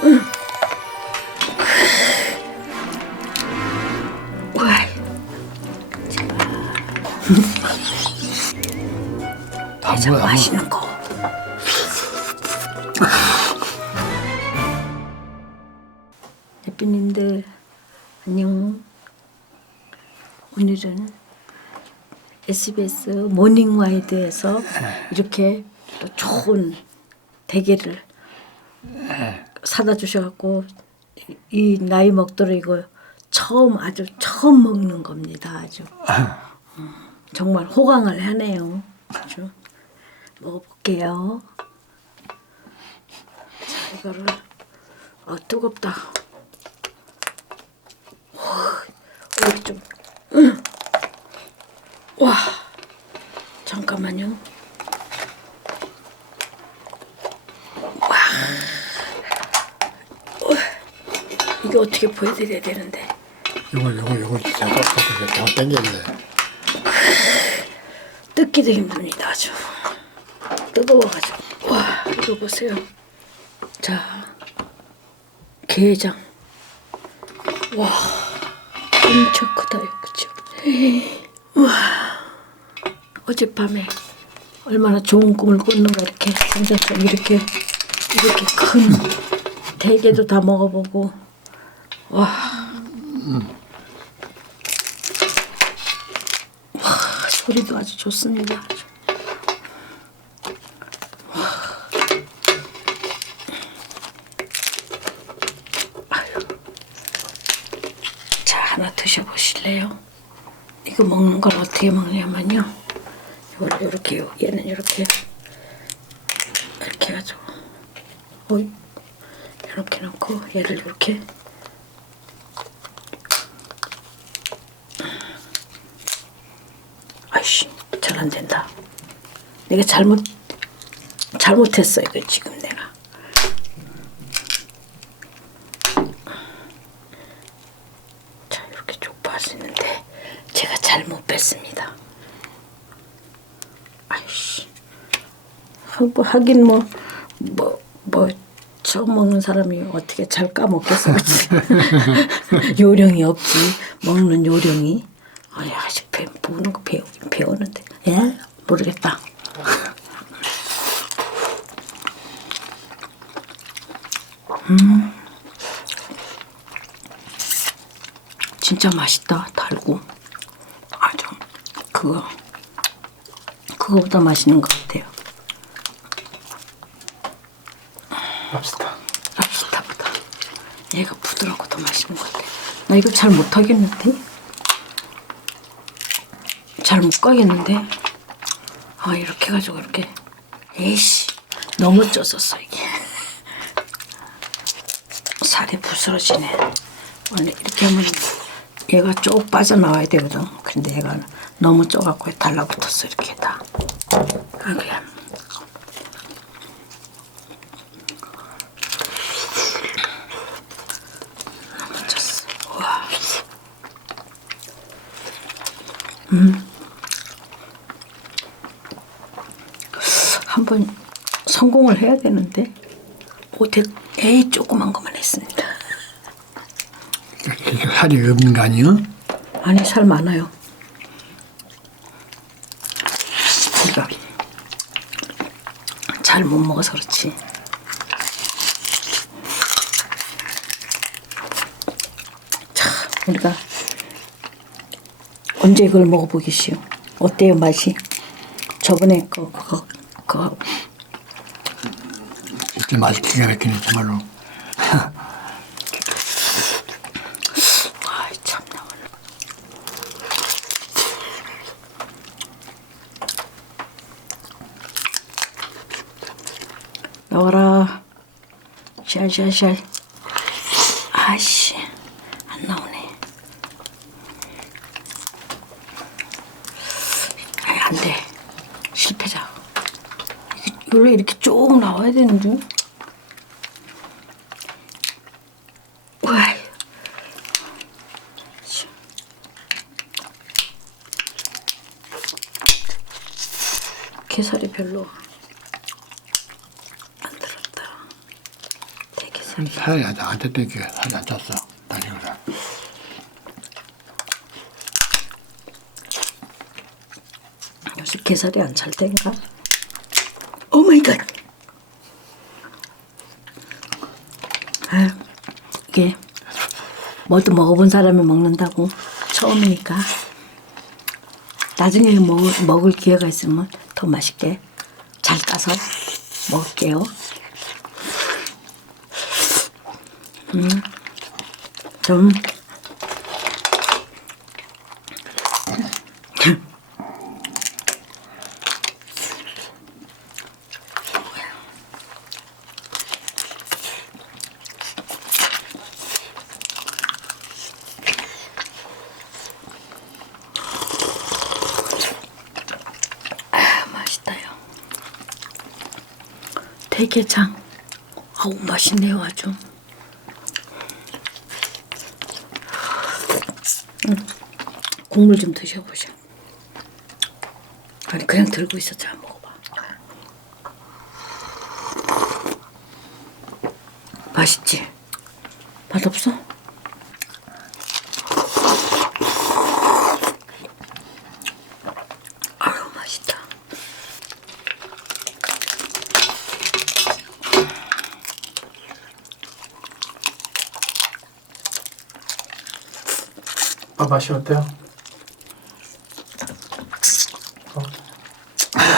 와, 다참 뭐야? 맛있는 거. 대표님들 안녕. 오늘은 SBS 모닝와이드에서 이렇게 또 좋은 대게를 사다 주셔갖고 이- 이 나이 먹도록 이거 처음 아주 처음 먹는 겁니다. 아주 음, 정말 호강을 하네요. 아주 먹어볼게요. 자 이거를 아 뜨겁다. 오, 여기 좀 음. 와 잠깐만요. 와 이게 어떻게 보여드려야 되는데. 이거 이거 이거 진짜 깜짝이야. 다 땡겼네. 뜯기도 힘듭니다 아주. 뜨거워가지고. 와 이거 보세요. 자 게장. 와 엄청 크다요 그쵸? 와. 어젯밤에 얼마나 좋은 꿈을 꿨는가 이렇게 생전처럼 이렇게 이렇게 큰 대게도 다 먹어보고 와 소리도 아주 좋습니다. 아주. 아유. 자 하나 드셔보실래요? 이거 먹는 걸 어떻게 먹냐면요. 이걸 이렇게 얘는 이렇게 이렇게 해가지고 어이 이렇게 놓고 얘를 이렇게 아이씨 잘 안 된다. 내가 잘못 잘못했어 이거 지금 내가. 자 이렇게 족보할 수 있는데 제가 잘못 뺐습니다. 아이씨 뭐 하긴 뭐 뭐 뭐 처음 먹는 사람이 어떻게 잘 까먹겠어? 요령이 없지 먹는 요령이 아니 아직 배, 보는 거 배우긴 배우는데 예? 모르겠다 음 진짜 맛있다 달고 아주 그거 그거보다 맛있는 것 같아요 랍스타. 랍스타보다 얘가 부드럽고 더 맛있는 것 같아. 나 이거 잘 못하겠는데? 잘 못 가겠는데? 아 이렇게 해가지고 이렇게. 에이씨 너무 쪄졌어 이게. 살이 부스러지네. 원래 이렇게 하면 얘가 쭉 빠져나와야 되거든. 근데 얘가 너무 쪄갖고 달라붙었어 이렇게 다. 아, 그냥 미쳤어. 와. 음. 한번 성공을 해야 되는데 못해. 에이 조그만 것만 했습니다. 살이 없는 거 아니야? 아니 살 많아요. 제가 잘 못 먹어서 그렇지. 자, 우리가 언제 이걸 먹어보겠시오? 어때요 맛이? 저번에 그 그거 그거 진짜 맛있게 기가 막히네 정말로. 아이 참나 오늘. 나와라 샬샬샬 아씨 안 나오네 아이 안돼 실패자 이게 원래 이렇게 쭉 나와야 되는데 와이 게 살이 별로 안 들었다. 대게살. 살이 안, 쪘어 다시 그래 요새 게살이 안 찰 때인가? 오 마이 갓. 아, 이게 뭐도 먹어본 사람이 먹는다고 처음이니까 나중에 먹, 먹을 기회가 있으면 더 맛있게 잘 따서 먹을게요. 음, 좀 아, 맛있다요. 대게장. 아우 맛있네요 아주. 국물 좀 드셔보셔. 아니 그냥 들고 자 먹어봐. 맛있지? 맛없어? 아유 맛있다. 아 맛이 어때요?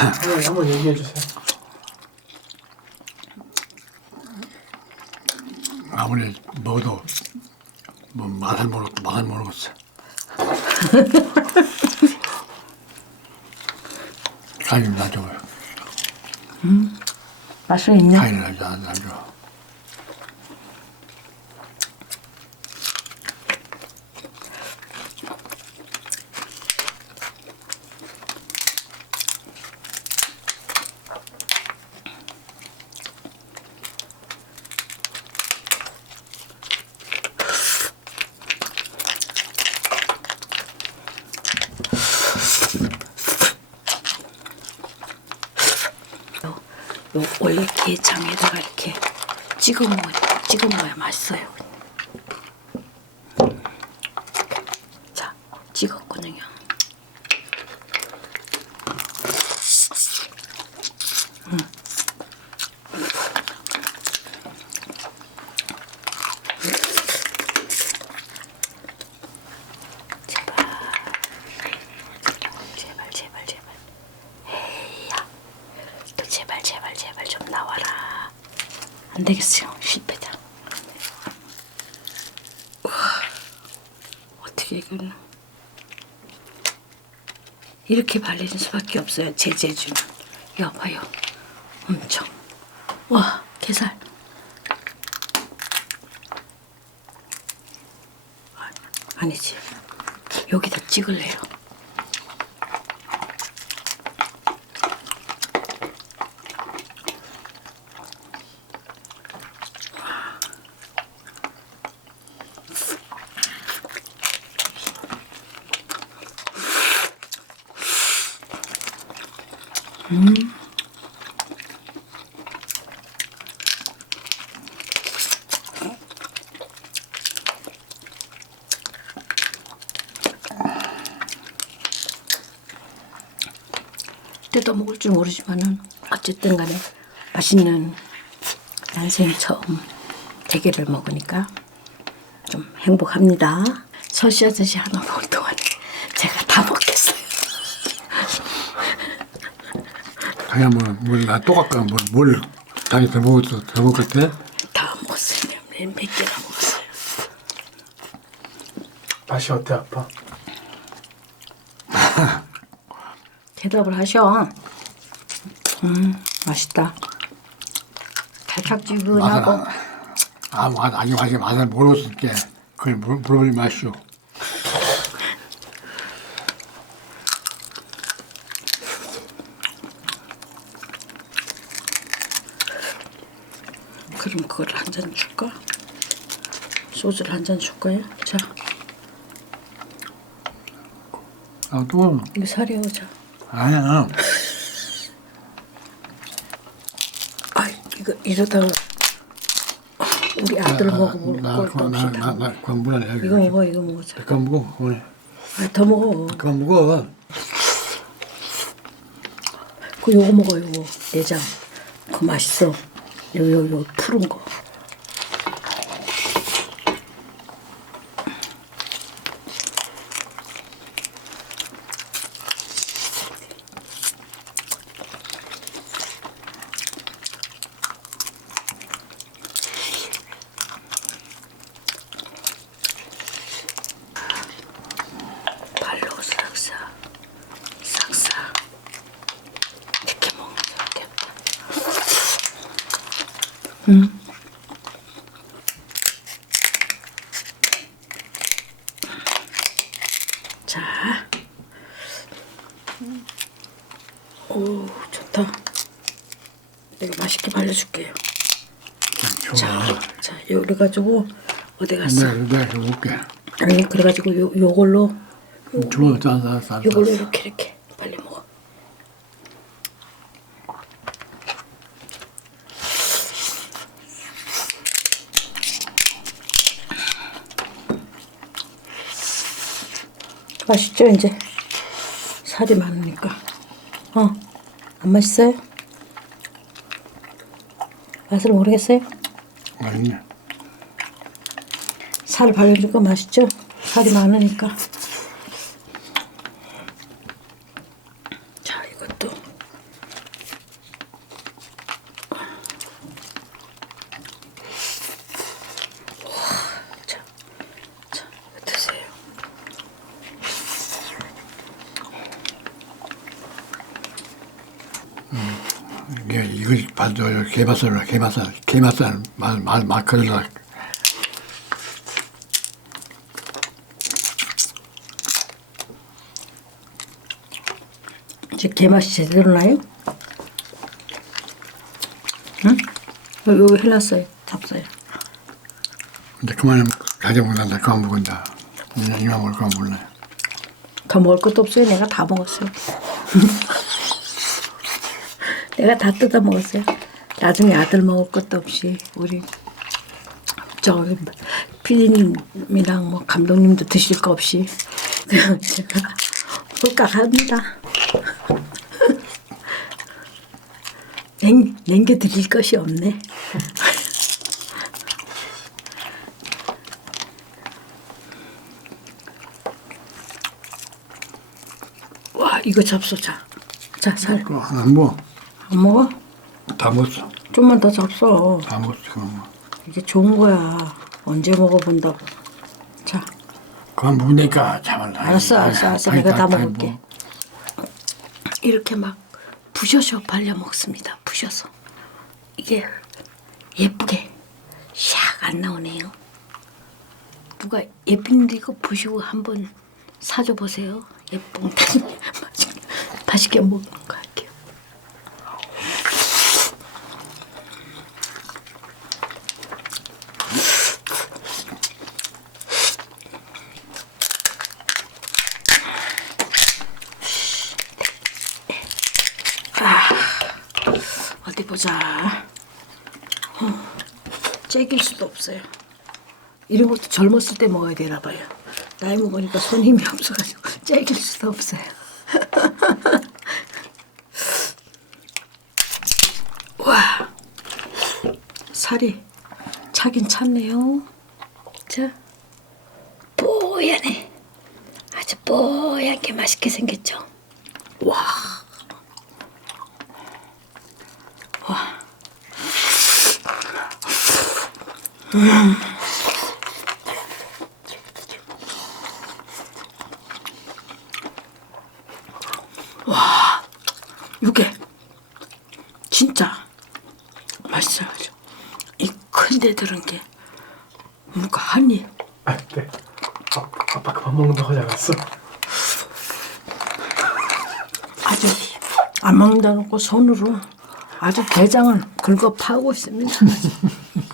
한번, 한번 얘기해 주세요. 아무리 먹어도 뭐 맛을 모르고 맛을 모르겠어 간이 나죠 맛은 있네. 간이 나죠 안 나죠 요, 요 원래 게장에다가 이렇게 찍어 먹어 찍어 먹어야 맛있어요. 자, 찍었거든요. 제발, 제발, 제발. 에이야. 또 제발 제발 제발 좀 나와라. 안 되겠어요. 실패다. 우와, 어떻게 이거는 이렇게 발리는 수밖에 없어요. 제 재주는. 여봐요. 엄청. 와 게살. 아, 아니지. 여기다 찍을래요. 뜯어 먹을 줄 모르지만은 어쨌든 간에 맛있는 난생 처음 대게를 먹으니까 좀 행복합니다. 서시 아저씨 하나 먹을 동안에 제가 다 먹겠어요. 자기가 뭐뭘나 똑같까 뭘뭘 자기 더 먹었어 더 먹었대 다 먹었어요. 몇, 몇 개나 먹었어요. 맛이 어때 아빠? 대답을 하셔. 음, 맛있다. 달짝지근하고 아 맛, 아니 맛이 맛을 때 그걸 물, 물어보지 마시오 그럼 그걸 한 잔 줄까? 소주를 한 잔 줄까요? 자, 아 또 이거 사려오자. 아니야 아, 이거 이러다가 우리 아들 먹어볼 나, 걸 나, 나, 봅시다. 나, 나, 그건 물어내. 이거 먹어 이거 먹어. 자. 그건 먹어. 그건, 아, 더 먹어. 그건 먹어. 그 요거 먹어 요거 내장. 그거 맛있어. 요요 요 푸른 거. 발로 싹싹 싹싹 이렇게 먹는 게 음. 자. 오, 좋다. 내가 맛있게 발려줄게요. 좋아. 자, 자, 요래 가지고 어디 갔어? 내가, 내가 먹게. 아니, 그래가지고 요 요걸로 좋아, 짠, 짠, 짠. 요걸로 이렇게 이렇게 빨리 먹어. 맛있죠 이제 살이 많으니까 어 안 맛있어요? 맛을 모르겠어요? 맛있네. 살 발라주니까 맛있죠? 살이 많으니까 자 이것도 와, 자, 자 드세요 이게, 이거 봐줘요. 게맛살, 게맛살, 게맛살, 말, 말, 말, 그러라. 이제 게맛이 제대로 나요? 응? 여기, 여기 해놨어요 잡사요 이제 그만해. 가져 먹는다. 그만 먹은다. 이제 이만 먹을 거만 몰라. 더 먹을 것도 없어요. 내가 다 먹었어요. 내가 다 뜯어 먹었어요. 나중에 아들 먹을 것도 없이 우리 저기 피디님이랑 뭐 감독님도 드실 거 없이 그냥 제가 홀깍합니다. 냉, 냉겨 드릴 것이 없네. 와 이거 잡숴 자. 자 살. 그거 안 먹어. 안 먹어? 다 먹었어. 좀만 더 잡숴. 다 먹었어. 먹어. 이게 좋은 거야. 언제 먹어본다고. 자, 그만 먹으니까 참을라. 알았어, 알았어, 알았어. 내가 다 먹을게. 뭐. 이렇게 막 부셔서 발려 먹습니다. 부셔서. 이게 예쁘게 샥 안 나오네요. 누가 예쁜데 이거 부시고 한번 사줘 보세요. 예쁜 맛있게 먹는 거 할게요. 어디 보자. 어, 째길 수도 없어요. 이런 것도 젊었을 때 먹어야 되나 봐요. 나이 먹으니까 손 힘이 없어가지고 째길 수도 없어요. 와, 살이 차긴 찼네요. 자, 뽀얗네. 아주 뽀얗게 맛있게 생겼죠. 와. 와. 와, 이게 진짜 맛있어요. 아주. 이큰 데 들은 게 뭔가 한입. 아, 네. 아, 아빠 그만 먹는다고 하지 않았어? 아주 안 먹는다 놓고 손으로 아주 대장을 긁어 파고 있습니다.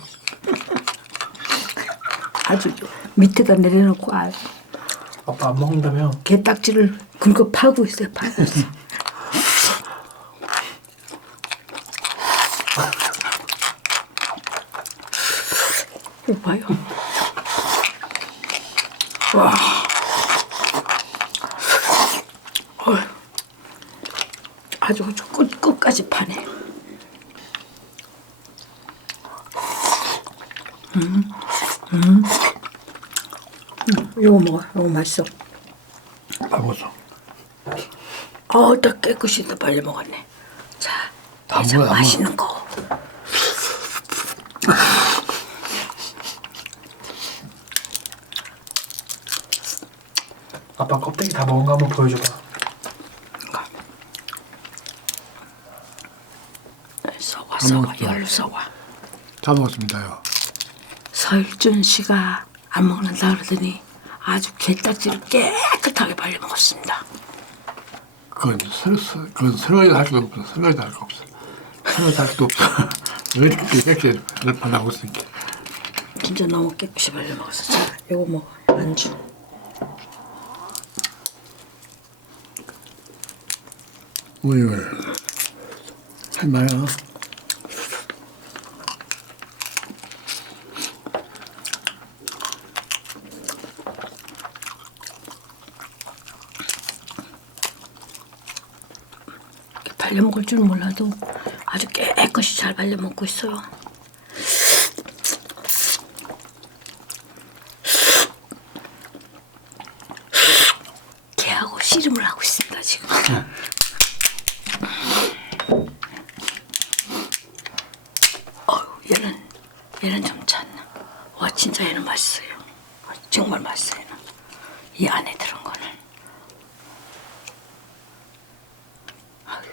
아주 밑에다 내려놓고 아, 아빠 안 먹는다며? 게딱지를 긁어 파고 있어요. 파고 있어. 이거 봐요. 와. 어휴. 아주 아주 끝, 끝까지 파네. 음, 음. 음, 이거 먹어. 이거 맛있어. 다 먹었어. 어, 더 깨끗이 더 빨리 먹었네. 자, 다 대장 먹어, 다 맛있는 거. 아빠 껍데기 다 먹은 거 한번 보여줘봐. 서와 서와 열 서와. 다 먹었습니다요. 서일준 씨가 안 먹는다 그러더니 아주 게딱지를 깨끗하게 발려 먹었습니다. 그건 그건 설거지 할 수도 없어. 설거지 할거 없어. 설거지 할 수도 없어. 왜 이렇게 깨끗이 발라고 있으니까. 진짜 너무 깨끗이 발려 먹었어. 자, 이거 먹어. 안주. 우유를 할마요. 이렇 발려 먹을 줄 몰라도 아주 깨끗이 잘 발려 먹고 있어요. 개하고 씨름을 하고 있습니다 지금. 어휴, 얘는 얘는 좀 찼나. 와 진짜 얘는 맛있어요. 와, 정말 맛있어요. 이 안에 들은 거는. 아유,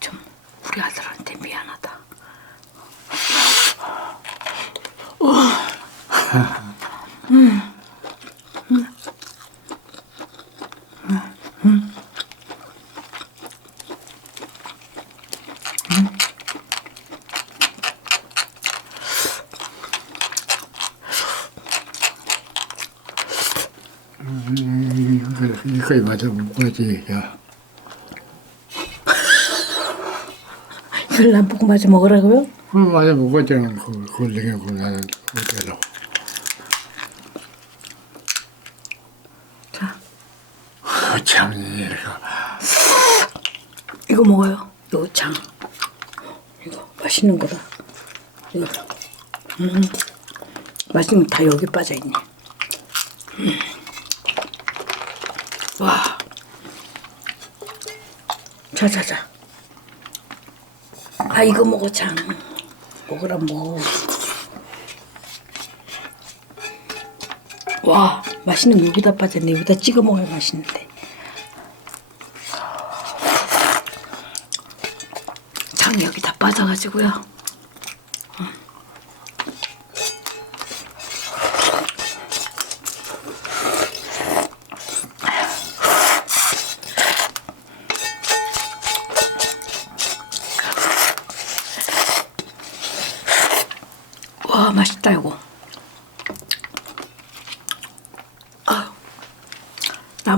좀 우리 아들한테 미안하다. 이거, 이거까지 맞아 먹어야지. 야. 이걸 안 보고 마저 먹으라고요? 그럼 맞아 먹었잖아. 그걸, 그걸 내가 그걸 나는 하려고. 자, 아, 참, 이거. 이거 먹어요. 이거 장. 이거 맛있는 거다. 이거. 음. 맛있는 게 다 여기 빠져 있네. 음. 와. 자자자. 아 이거 먹어 장. 먹으라 먹어. 와 맛있는 거 여기다 빠졌네. 여기다 찍어 먹어야 맛있는데. 장이 여기 다 빠져가지고요.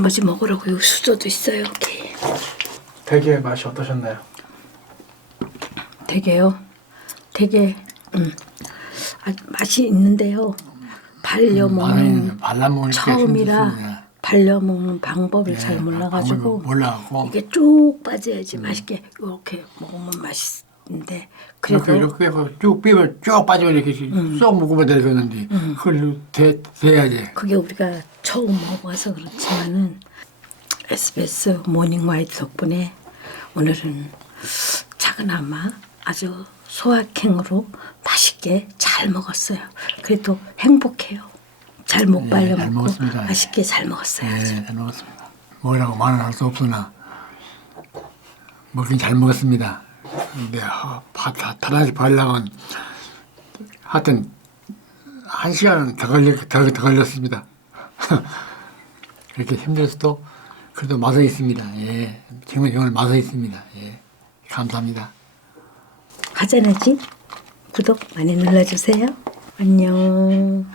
나머지 먹으라고 여기 수저도 있어요 여기. 대게 맛이 어떠셨나요? 되게요. 되게 음, 아, 맛이 있는데요. 발려 먹는 발라먹으니까 처음이라. 발려 먹는 방법을 예, 잘 몰라가지고 몰라갖고. 이게 쭉 빠져야지 맛있게 이렇게 먹으면 맛있 는데 이렇게 그래도 이렇게 해서 쭉 삐면 쭉 빠지고 이렇게 쏙 먹으면 되겠는데 그걸 대, 돼야지. 그게 우리가 처음 먹어봐서 그렇지만은 SBS 모닝 와이드 덕분에 오늘은 작은아마 아주 소확행으로 맛있게 잘 먹었어요. 그래도 행복해요. 잘못 예, 발려 잘 먹고 먹었습니다. 맛있게 잘 먹었어요. 아주. 네, 잘 먹었습니다. 뭐라고 말은 할 수 없으나 먹긴 잘 먹었습니다. 근데 하, 파, 다, 다시 발랑은 하여튼 한 시간은 더, 걸려, 더, 더 걸렸습니다. 그렇게 힘들어도 그래도 맛은 있습니다. 예, 정말 정말 맛은 있습니다. 예, 감사합니다. 하자나지 구독 많이 눌러주세요. 안녕.